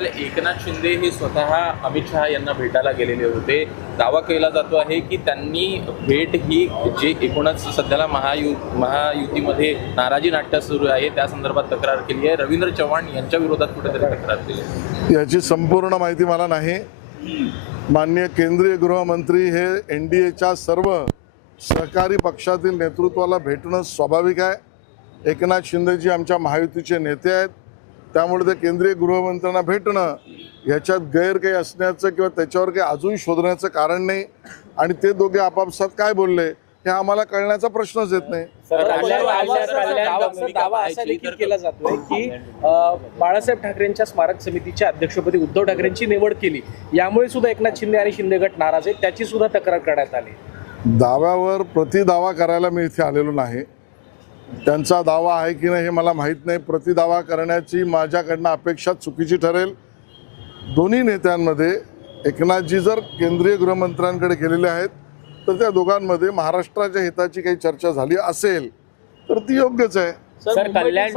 एकनाथ शिंदे हे स्वतः अमित शहा यांना भेटायला गेलेले होते. दावा केला जातो आहे की त्यांनी भेट ही जे एकूणच सध्याला महायुतीमध्ये नाराजी नाट्य सुरू आहे त्या संदर्भात तक्रार केली आहे. रवींद्र चव्हाण यांच्या विरोधात कुठेतरी तक्रार केली आहे. याची संपूर्ण माहिती मला नाही. माननीय केंद्रीय गृहमंत्री हे NDAच्या सर्व सहकारी पक्षातील नेतृत्वाला भेटणं स्वाभाविक आहे. एकनाथ शिंदेजी आमच्या महायुतीचे नेते आहेत, त्यामुळे ते केंद्रीय गृहमंत्र्यांना भेटणं याच्यात गैर काही असण्याचं किंवा त्याच्यावर काही अजून शोधण्याचं कारण नाही. आणि ते दोघे आपापसात काय बोलले हे आम्हाला कळण्याचा प्रश्नच येत नाही. दावा असा देखील केला जातोय की बाळासाहेब ठाकरेंच्या स्मारक समितीच्या अध्यक्षपदी उद्धव ठाकरेंची निवड केली, यामुळे सुद्धा एकनाथ शिंदे आणि शिंदे गट नाराज आहेत, त्याची सुद्धा तक्रार करण्यात आली. दाव्यावर प्रतिदावा करायला मी इथे आलेलो नाही. त्यांचा दावा आहे की नाही हे मला माहीत नाही. प्रतिदावा करण्याची माझ्याकडनं अपेक्षा चुकीची ठरेल. दोन्ही नेत्यांमध्ये एकनाथजी जर केंद्रीय गृहमंत्र्यांकडे गेलेले आहेत तर त्या दोघांमध्ये महाराष्ट्राच्या हिताची काही चर्चा झाली असेल तर ती योग्यच आहे. सर, कल्याण